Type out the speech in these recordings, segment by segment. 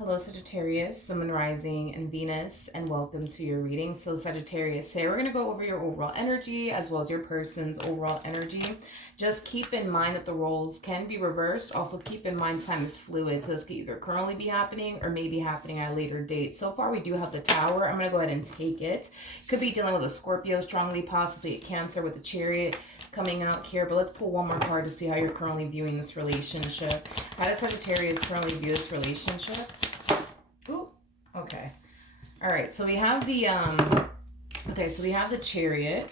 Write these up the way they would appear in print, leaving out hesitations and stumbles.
Hello, Sagittarius, Sun, Moon, Rising, and Venus, and welcome to your reading. So, Sagittarius, today we're going to go over your overall energy as well as your person's overall energy. Just keep in mind that the roles can be reversed. Also, keep in mind time is fluid, so this could either currently be happening or maybe happening at a later date. So far, we do have the Tower. I'm going to go ahead and take it. Could be dealing with a Scorpio strongly, possibly a Cancer with the Chariot coming out here, but let's pull one more card to see how you're currently viewing this relationship. How does Sagittarius currently view this relationship? Ooh, okay. All right, so we have the we have the Chariot.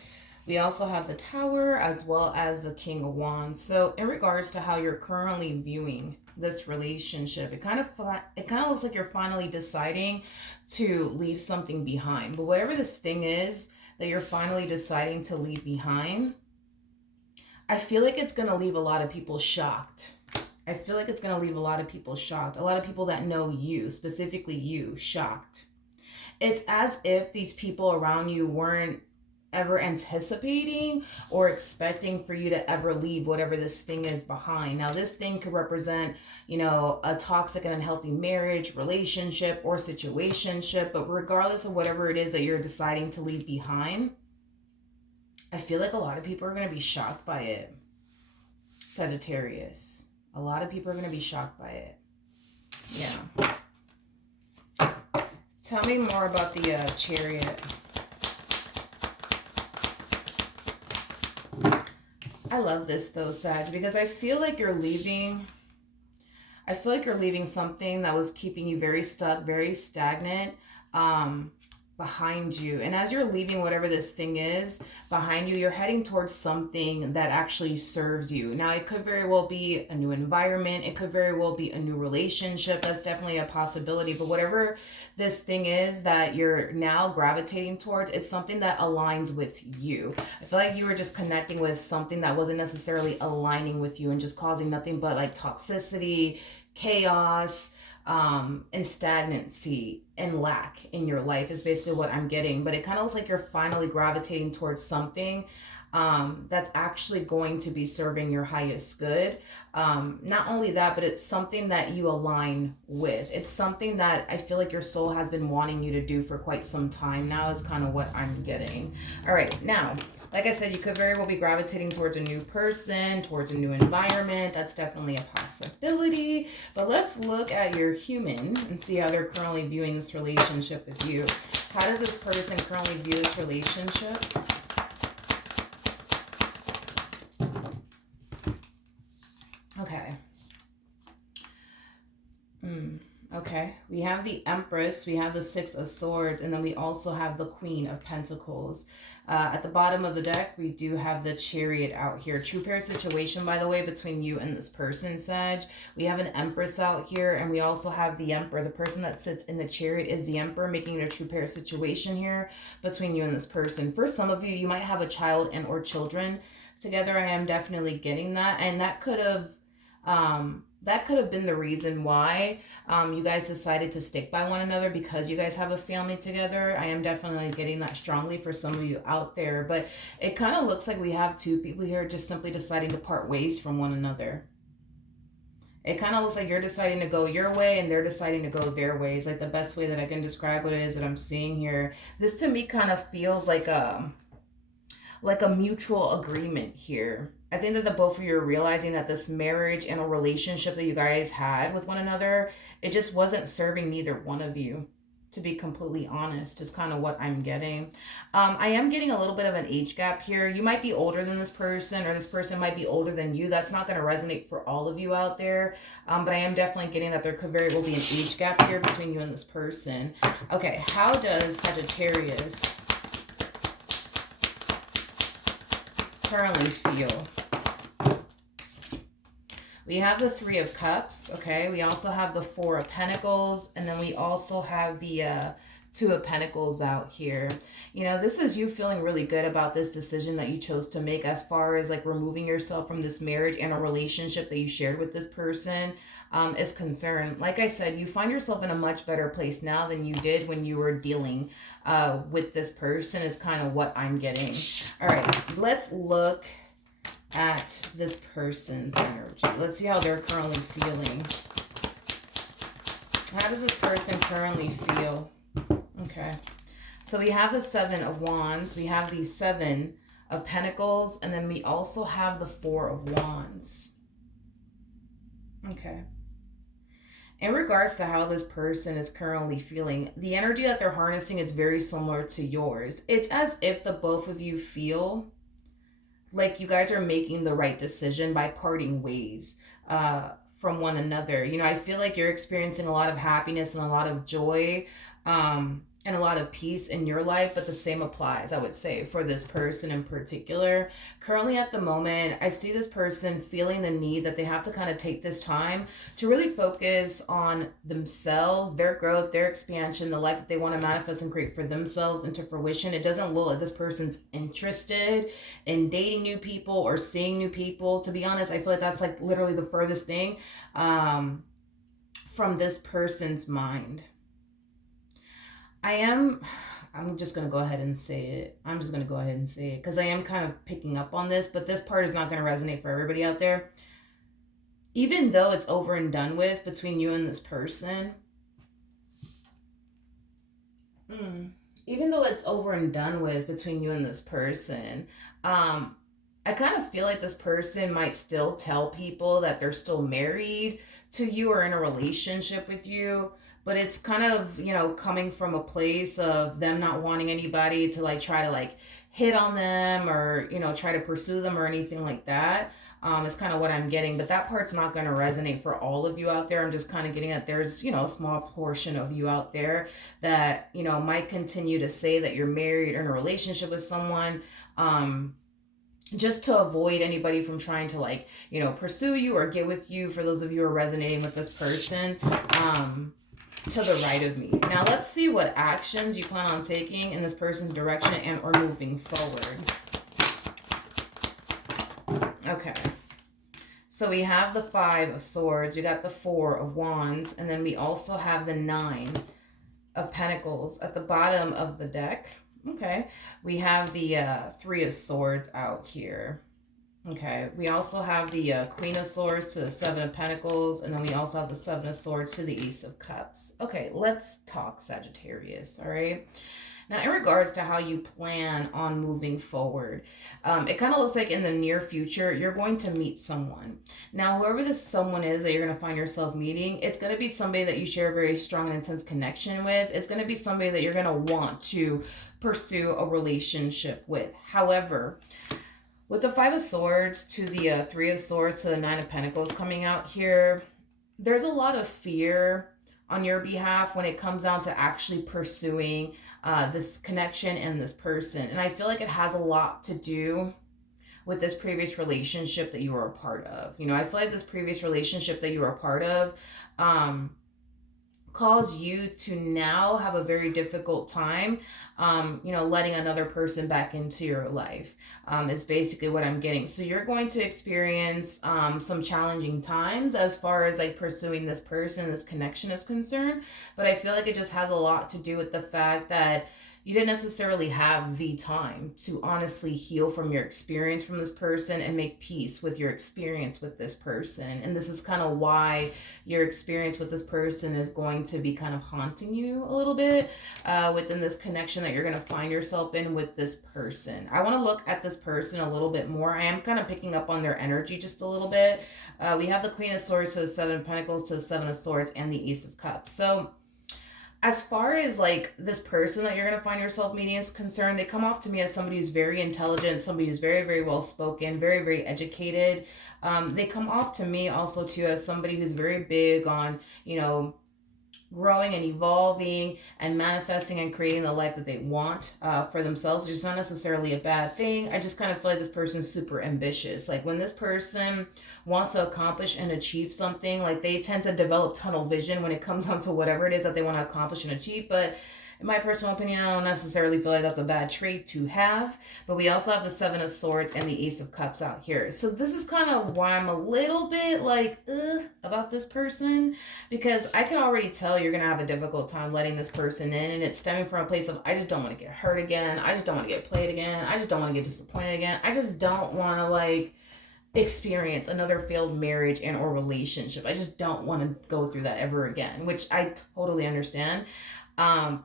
We also have the Tower as well as the King of Wands. So in regards to how you're currently viewing this relationship, it kind of looks like you're finally deciding to leave something behind. But whatever this thing is that you're finally deciding to leave behind, I feel like it's going to leave a lot of people shocked. I feel like it's going to leave a lot of people shocked. A lot of people that know you, specifically you, shocked. It's as if these people around you weren't ever anticipating or expecting for you to ever leave whatever this thing is behind. Now, this thing could represent, a toxic and unhealthy marriage, relationship, or situationship. But regardless of whatever it is that you're deciding to leave behind, I feel like a lot of people are going to be shocked by it. Sagittarius. A lot of people are going to be shocked by it. Yeah. Tell me more about the Chariot. I love this though, Sag, because I feel like you're leaving. I feel like you're leaving something that was keeping you very stuck, very stagnant, behind you. And as you're leaving whatever this thing is behind you, you're heading towards something that actually serves you. Now, it could very well be a new environment. It could very well be a new relationship. That's definitely a possibility. But whatever this thing is that you're now gravitating towards, it's something that aligns with you. I feel like you were just connecting with something that wasn't necessarily aligning with you and just causing nothing but like toxicity, chaos, and stagnancy and lack in your life is basically what I'm getting. But it kind of looks like you're finally gravitating towards something that's actually going to be serving your highest good. Not only that, but it's something that you align with. It's something that I feel like your soul has been wanting you to do for quite some time now is kind of what I'm getting. All right, now, like I said, you could very well be gravitating towards a new person, towards a new environment. That's definitely a possibility. But let's look at your human and see how they're currently viewing this relationship with you. How does this person currently view this relationship? Okay. Okay, we have the Empress, we have the Six of Swords, and then we also have the Queen of Pentacles. At the bottom of the deck, we do have the Chariot out here. True pair situation, by the way, between you and this person, Sag. We have an Empress out here, and we also have the Emperor. The person that sits in the Chariot is the Emperor, making it a true pair situation here between you and this person. For some of you, you might have a child and or children together. I am definitely getting that, and that could have been the reason why you guys decided to stick by one another, because you guys have a family together. I am definitely getting that strongly for some of you out there. But it kind of looks like we have two people here just simply deciding to part ways from one another. It kind of looks like you're deciding to go your way and they're deciding to go their ways. Like the best way that I can describe what it is that I'm seeing here. This to me kind of feels like a mutual agreement here. I think that the both of you are realizing that this marriage and a relationship that you guys had with one another, it just wasn't serving neither one of you, to be completely honest, is kind of what I'm getting. I am getting a little bit of an age gap here. You might be older than this person, or this person might be older than you. That's not going to resonate for all of you out there, but I am definitely getting that there could very well be an age gap here between you and this person. Okay, how does Sagittarius currently feel? We have the Three of Cups, okay? We also have the Four of Pentacles, and then we also have the Two of Pentacles out here. This is you feeling really good about this decision that you chose to make as far as like removing yourself from this marriage and a relationship that you shared with this person is concerned. Like I said, you find yourself in a much better place now than you did when you were dealing with this person is kind of what I'm getting. All right, let's look at this person's energy. Let's see how they're currently feeling. How does this person currently feel? Okay. So we have the Seven of Wands. We have the Seven of Pentacles. And then we also have the Four of Wands. Okay. In regards to how this person is currently feeling, the energy that they're harnessing is very similar to yours. It's as if the both of you feel like you guys are making the right decision by parting ways from one another. You know, I feel like you're experiencing a lot of happiness and a lot of joy, and a lot of peace in your life, but the same applies, I would say, for this person in particular. Currently at the moment, I see this person feeling the need that they have to kind of take this time to really focus on themselves, their growth, their expansion, the life that they want to manifest and create for themselves into fruition. It doesn't look like this person's interested in dating new people or seeing new people. To be honest, I feel like that's like literally the furthest thing from this person's mind. I'm just going to go ahead and say it. I'm just going to go ahead and say it because I am kind of picking up on this, but this part is not going to resonate for everybody out there. Even though it's over and done with between you and this person, even though it's over and done with between you and this person, I kind of feel like this person might still tell people that they're still married to you or in a relationship with you, but it's kind of, you know, coming from a place of them not wanting anybody to like try to like hit on them or, you know, try to pursue them or anything like that. Is kind of what I'm getting, but that part's not going to resonate for all of you out there. I'm just kind of getting that there's, you know, a small portion of you out there that, you know, might continue to say that you're married or in a relationship with someone, just to avoid anybody from trying to like, you know, pursue you or get with you, for those of you who are resonating with this person, to the right of me. Now let's see what actions you plan on taking in this person's direction and or moving forward. Okay. So we have the Five of Swords, we got the Four of Wands, and then we also have the Nine of Pentacles at the bottom of the deck. Okay. We have the Three of Swords out here. Okay, we also have the Queen of Swords to the Seven of Pentacles, and then we also have the Seven of Swords to the Ace of Cups. Okay, let's talk Sagittarius, all right? Now, in regards to how you plan on moving forward, it kind of looks like in the near future, you're going to meet someone. Now, whoever this someone is that you're going to find yourself meeting, it's going to be somebody that you share a very strong and intense connection with. It's going to be somebody that you're going to want to pursue a relationship with. However, with the Five of Swords to the Three of Swords to the Nine of Pentacles coming out here, there's a lot of fear on your behalf when it comes down to actually pursuing this connection and this person. And I feel like it has a lot to do with this previous relationship that you were a part of. You know, I feel like this previous relationship that you were a part of cause you to now have a very difficult time, you know, letting another person back into your life, is basically what I'm getting. So you're going to experience some challenging times as far as like pursuing this person, this connection is concerned. But I feel like it just has a lot to do with the fact that you didn't necessarily have the time to honestly heal from your experience from this person and make peace with your experience with this person. And this is kind of why your experience with this person is going to be kind of haunting you a little bit within this connection that you're going to find yourself in with this person. I want to look at this person a little bit more. I am kind of picking up on their energy just a little bit. We have the Queen of Swords to the Seven of Pentacles to the Seven of Swords and the Ace of Cups. So as far as like this person that you're going to find yourself meeting is concerned, they come off to me as somebody who's very intelligent, somebody who's very, very well spoken, very, very educated. They come off to me also too as somebody who's very big on, you know, growing and evolving and manifesting and creating the life that they want for themselves, which is not necessarily a bad thing. I just kind of feel like this person's super ambitious. Like when this person wants to accomplish and achieve something, like they tend to develop tunnel vision when it comes down to whatever it is that they want to accomplish and achieve. But in my personal opinion, I don't necessarily feel like that's a bad trait to have. But we also have the Seven of Swords and the Ace of Cups out here. So this is kind of why I'm a little bit like, about this person. Because I can already tell you're going to have a difficult time letting this person in. And it's stemming from a place of, I just don't want to get hurt again. I just don't want to get played again. I just don't want to get disappointed again. I just don't want to like experience another failed marriage and or relationship. I just don't want to go through that ever again, which I totally understand. Um,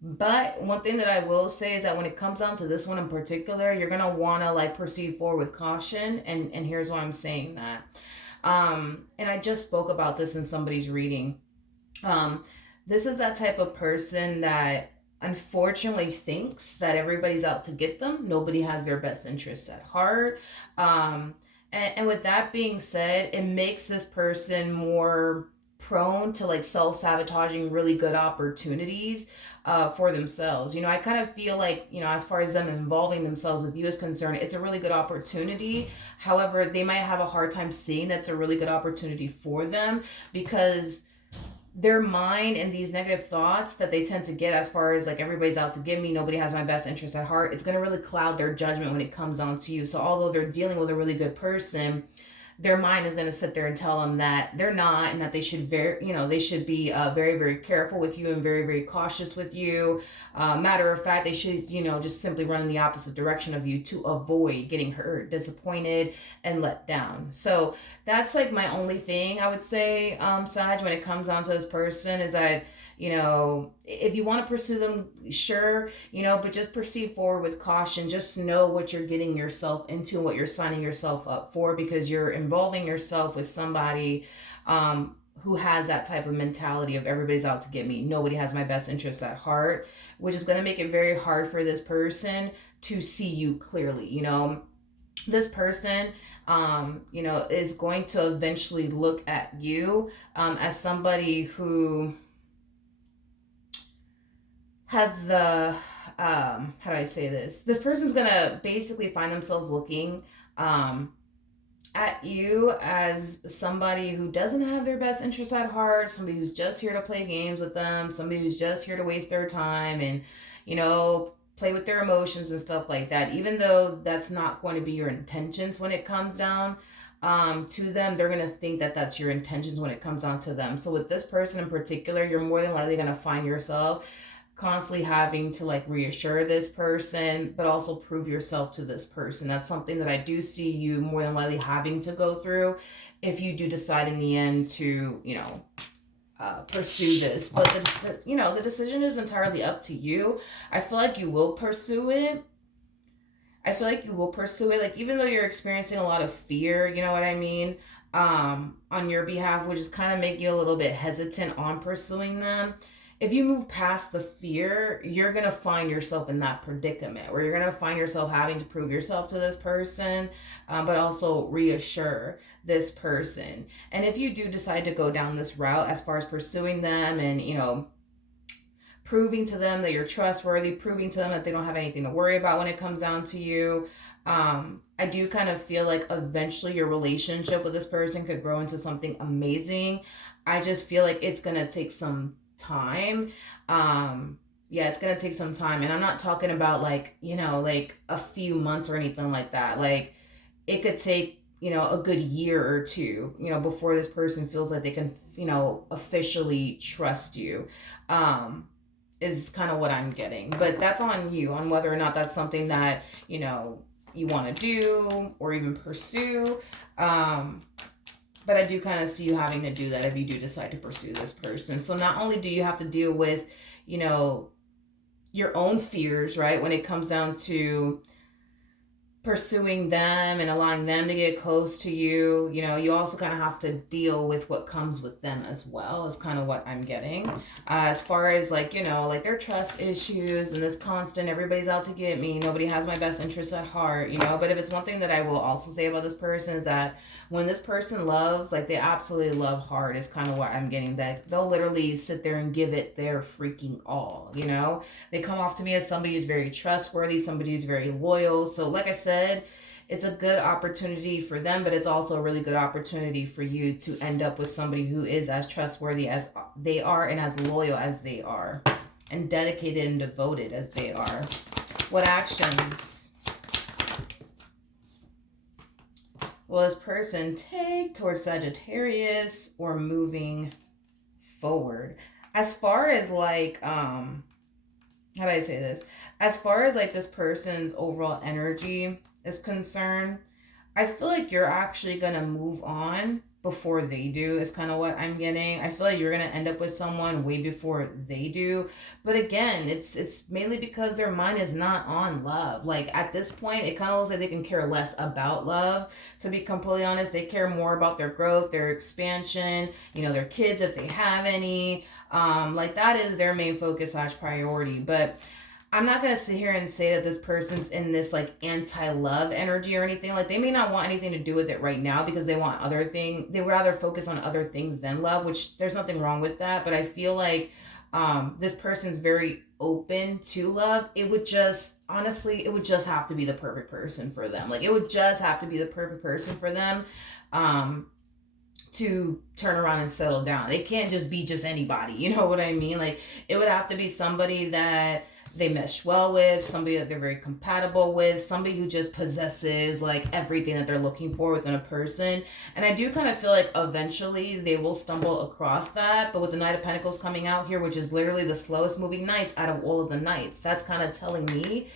but one thing that I will say is that when it comes down to this one in particular, you're gonna want to like proceed forward with caution, and here's why I'm saying that. And I just spoke about this in somebody's reading. Um, this is that type of person that unfortunately thinks that everybody's out to get them. Nobody has their best interests at heart. And with that being said, it makes this person more prone to like self-sabotaging really good opportunities for themselves. You know, I kind of feel like, you know, as far as them involving themselves with you is concerned, it's a really good opportunity. However, they might have a hard time seeing that's a really good opportunity for them because their mind and these negative thoughts that they tend to get, as far as like everybody's out to get me, nobody has my best interest at heart, it's going to really cloud their judgment when it comes down to you. So although they're dealing with a really good person, their mind is going to sit there and tell them that they're not, and that they should they should be very very careful with you and very very cautious with you. Matter of fact, they should, you know, just simply run in the opposite direction of you to avoid getting hurt, disappointed, and let down. So that's like my only thing I would say, Saj, when it comes down to this person, is that, you know, if you want to pursue them, sure, you know, but just proceed forward with caution. Just know what you're getting yourself into and what you're signing yourself up for, because you're involving yourself with somebody who has that type of mentality of everybody's out to get me, nobody has my best interests at heart, which is going to make it very hard for this person to see you clearly. You know, this person, you know, is going to eventually look at you as somebody who has the how do I say this? This person's gonna basically find themselves looking um at you as somebody who doesn't have their best interests at heart, somebody who's just here to play games with them, somebody who's just here to waste their time and, you know, play with their emotions and stuff like that. Even though that's not going to be your intentions when it comes down to them, they're going to think that that's your intentions when it comes down to them. So with this person in particular, you're more than likely going to find yourself constantly having to like reassure this person, but also prove yourself to this person. That's something that I do see you more than likely having to go through if you do decide in the end to, you know, pursue this. But you know, the decision is entirely up to you. I feel like you will pursue it. I feel like you will pursue it. Like, even though you're experiencing a lot of fear, you know what I mean, on your behalf, which is kind of make you a little bit hesitant on pursuing them. If you move past the fear, you're gonna find yourself in that predicament where you're gonna find yourself having to prove yourself to this person, but also reassure this person. And if you do decide to go down this route as far as pursuing them and, you know, proving to them that you're trustworthy, proving to them that they don't have anything to worry about when it comes down to you. I do kind of feel like eventually your relationship with this person could grow into something amazing. I just feel like it's gonna take some time. Yeah, it's gonna take some time, and I'm not talking about like, you know, like a few months or anything like that. Like, it could take, you know, a good year or two, you know, before this person feels like they can, you know, officially trust you. Um, is kind of what I'm getting. But that's on you, on whether or not that's something that, you know, you want to do or even pursue. Um, but I do kind of see you having to do that if you do decide to pursue this person. So not only do you have to deal with, you know, your own fears, right, when it comes down to pursuing them and allowing them to get close to you, you know, you also kind of have to deal with what comes with them as well, is kind of what I'm getting. As far as like, you know, like their trust issues and this constant everybody's out to get me, nobody has my best interests at heart, you know. But if it's one thing that I will also say about this person is that when this person loves, like they absolutely love hard, is kind of what I'm getting. That they'll literally sit there and give it their freaking all, you know. They come off to me as somebody who's very trustworthy, somebody who's very loyal. So like I said, it's a good opportunity for them, but it's also a really good opportunity for you to end up with somebody who is as trustworthy as they are and as loyal as they are and dedicated and devoted as they are. What actions will this person take towards Sagittarius or moving forward? As far as like, how do I say this? As far as like this person's overall energy is concerned, I feel like you're actually gonna move on before they do, is kind of what I'm getting. I feel like you're gonna end up with someone way before they do. But again, it's mainly because their mind is not on love. Like at this point, it kind of looks like they can care less about love. To be completely honest, they care more about their growth, their expansion, their kids if they have any. Like that is their main focus slash priority. But I'm not gonna sit here and say that this person's in this like anti-love energy or anything. Like they may not want anything to do with it right now because they want other thing. They rather focus on other things than love, which there's nothing wrong with that. But I feel like this person's very open to love. It would just honestly, it would just have to be the perfect person for them. Like it would just have to be the perfect person for them. To turn around and settle down. It can't just be just anybody. You know what I mean? Like it would have to be somebody that they mesh well with, somebody that they're very compatible with, somebody who just possesses like everything that they're looking for within a person. And I do kind of feel like eventually they will stumble across that. But with the Knight of Pentacles coming out here, which is literally the slowest moving knights out of all of the knights, that's kind of telling me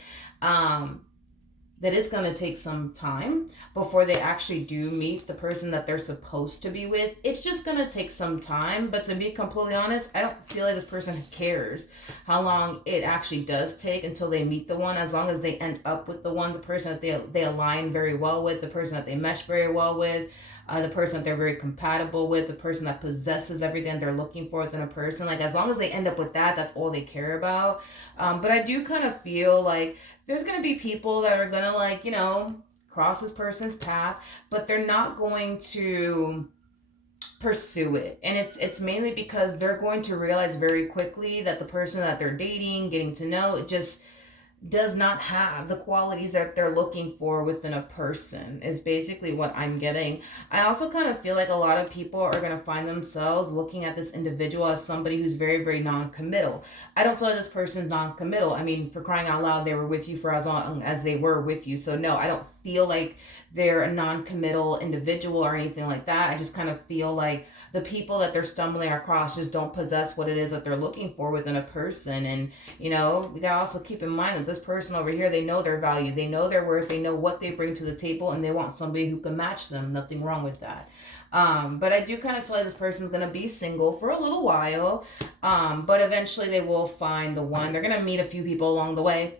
that it's going to take some time before they actually do meet the person that they're supposed to be with. It's just going to take some time. But to be completely honest, I don't feel like this person cares how long it actually does take until they meet the one, as long as they end up with the one, the person that they align very well with, the person that they mesh very well with, the person that they're very compatible with, the person that possesses everything they're looking for within a person. Like as long as they end up with that, that's all they care about. But I do kind of feel like there's going to be people that are going to like, cross this person's path, but they're not going to pursue it. And it's mainly because they're going to realize very quickly that the person that they're dating, getting to know, it just does not have the qualities that they're looking for within a person, is basically what I'm getting. I also kind of feel like a lot of people are going to find themselves looking at this individual as somebody who's very, very non-committal. I don't feel like this person's non-committal. I mean, for crying out loud, they were with you for as long as they were with you. So no, I don't feel like they're a non-committal individual or anything like that. I just kind of feel like the people that they're stumbling across just don't possess what it is that they're looking for within a person. And we gotta also keep in mind that this person over here, they know their value, they know their worth, they know what they bring to the table, and they want somebody who can match them. Nothing wrong with that. But I do kind of feel like this person's going to be single for a little while. But eventually they will find the one. They're going to meet a few people along the way,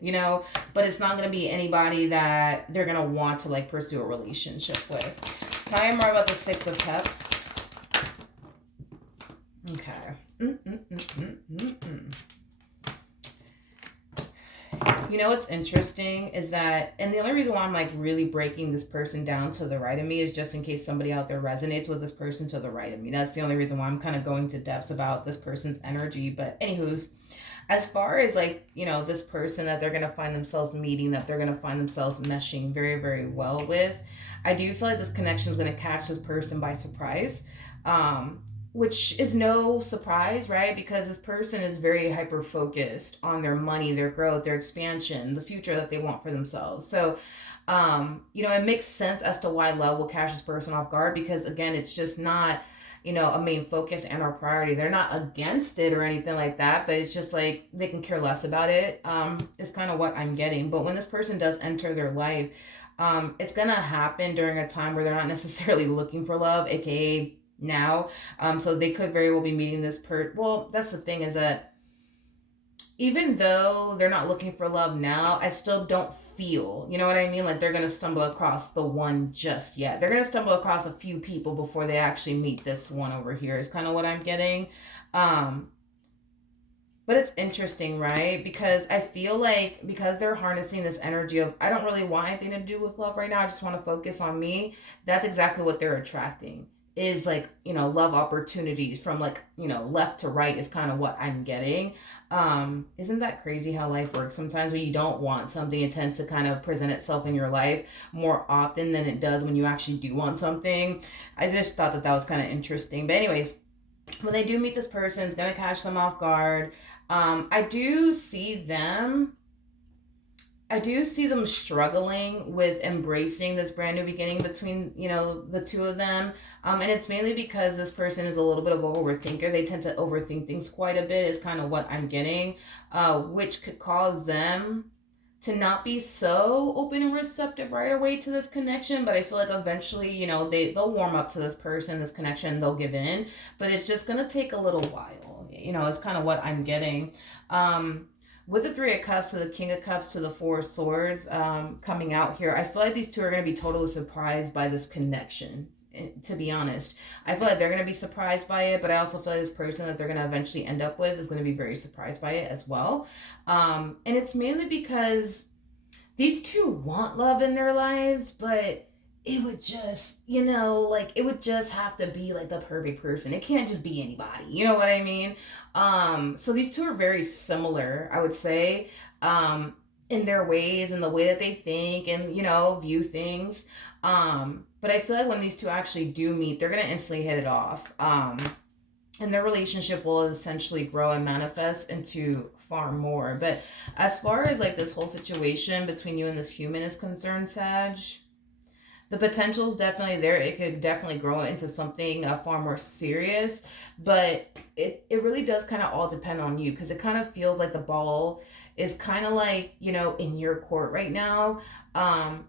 but it's not going to be anybody that they're going to want to like pursue a relationship with. Tell me more about the Six of Cups. Okay. What's interesting is that, and the only reason why I'm like really breaking this person down to the right of me is just in case somebody out there resonates with this person to the right of me. That's the only reason why I'm kind of going to depths about this person's energy. But anywho's, as far as like, this person that they're going to find themselves meeting, that they're going to find themselves meshing very, very well with, I do feel like this connection is going to catch this person by surprise. Which is no surprise, right? Because this person is very hyper focused on their money, their growth, their expansion, the future that they want for themselves. So, it makes sense as to why love will catch this person off guard, because again, it's just not, a main focus and our priority. They're not against it or anything like that, but it's just like they can care less about it, is kind of what I'm getting. But when this person does enter their life, it's gonna happen during a time where they're not necessarily looking for love, aka now. So they could very well be meeting this well, that's the thing, is that even though they're not looking for love now, I still don't feel, you know what I mean? Like they're going to stumble across the one just yet. They're going to stumble across a few people before they actually meet this one over here, is kind of what I'm getting. But it's interesting, right? Because I feel like because they're harnessing this energy of, I don't really want anything to do with love right now, I just want to focus on me. That's exactly what they're attracting, is like, love opportunities from like, left to right, is kind of what I'm getting. Isn't that crazy how life works? Sometimes when you don't want something, it tends to kind of present itself in your life more often than it does when you actually do want something. I just thought that was kind of interesting. But anyways, when they do meet this person, it's going to catch them off guard. I do see them struggling with embracing this brand new beginning between, the two of them. And it's mainly because this person is a little bit of an overthinker. They tend to overthink things quite a bit, is kind of what I'm getting, which could cause them to not be so open and receptive right away to this connection, but I feel like eventually, they'll warm up to this person, this connection, they'll give in, but it's just gonna take a little while. It's kind of what I'm getting. Um, with the Three of Cups to the King of Cups to the Four of Swords coming out here, I feel like these two are gonna be totally surprised by this connection. To be honest, I feel like they're going to be surprised by it, but I also feel like this person that they're going to eventually end up with is going to be very surprised by it as well. And it's mainly because these two want love in their lives, but it would just, like it would just have to be like the perfect person. It can't just be anybody. You know what I mean? So these two are very similar, I would say, in their ways and the way that they think and, view things. But I feel like when these two actually do meet, they're gonna instantly hit it off. And their relationship will essentially grow and manifest into far more. But as far as like this whole situation between you and this human is concerned, Sag, the potential is definitely there. It could definitely grow into something far more serious, but it really does kind of all depend on you, because it kind of feels like the ball is kind of like, in your court right now. And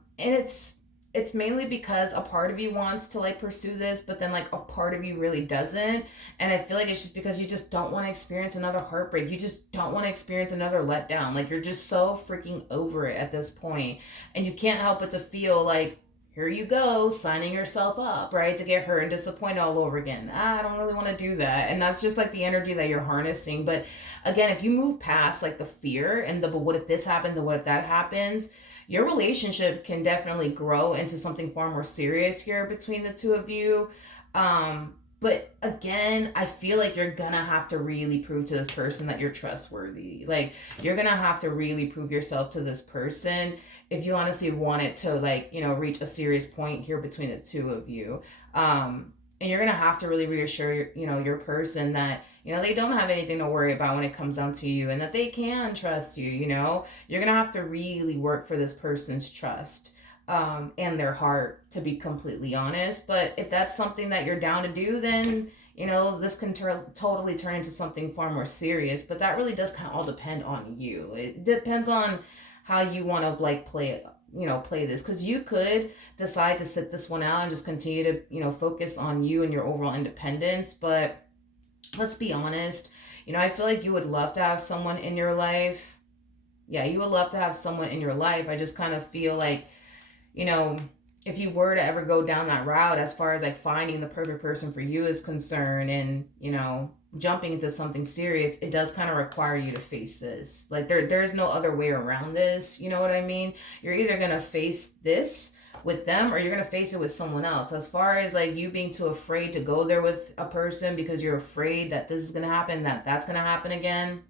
it's mainly because a part of you wants to like pursue this, but then like a part of you really doesn't. And I feel like it's just because you just don't want to experience another heartbreak. You just don't want to experience another letdown. Like you're just so freaking over it at this point. And you can't help but to feel like, here you go, signing yourself up, right, to get hurt and disappointed all over again. I don't really want to do that. And that's just like the energy that you're harnessing. But again, if you move past like the fear and but what if this happens and what if that happens, your relationship can definitely grow into something far more serious here between the two of you. But again, I feel like you're gonna have to really prove to this person that you're trustworthy. Like you're gonna have to really prove yourself to this person if you honestly want it to like, reach a serious point here between the two of you. And you're gonna have to really reassure your person that they don't have anything to worry about when it comes down to you, and that they can trust you. You're gonna have to really work for this person's trust, and their heart, to be completely honest. But if that's something that you're down to do, then this can totally turn into something far more serious. But that really does kind of all depend on you. It depends on how you want to like play it, play this, because you could decide to sit this one out and just continue to focus on you and your overall independence. But let's be honest, I feel like you would love to have someone in your life. Yeah, you would love to have someone in your life. I just kind of feel like, if you were to ever go down that route as far as like finding the perfect person for you is concerned, and jumping into something serious, it does kind of require you to face this. Like there's no other way around this. You know what I mean? You're either gonna face this with them or you're gonna face it with someone else. As far as like you being too afraid to go there with a person because you're afraid that this is gonna happen, that's gonna happen again.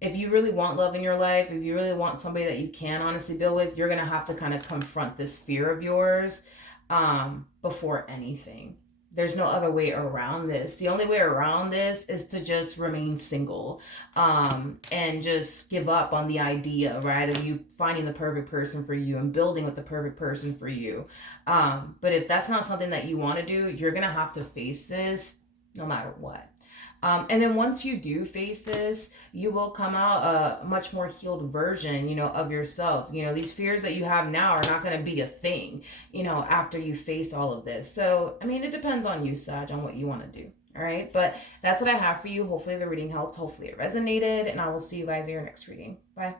If you really want love in your life, if you really want somebody that you can honestly build with, you're gonna have to kind of confront this fear of yours, before anything. There's no other way around this. The only way around this is to just remain single, and just give up on the idea, right, of you finding the perfect person for you and building with the perfect person for you. But if that's not something that you want to do, you're gonna have to face this no matter what. And then once you do face this, you will come out a much more healed version, of yourself. These fears that you have now are not going to be a thing, after you face all of this. So, I mean, it depends on you, Sag, on what you want to do. All right. But that's what I have for you. Hopefully the reading helped. Hopefully it resonated. And I will see you guys in your next reading. Bye.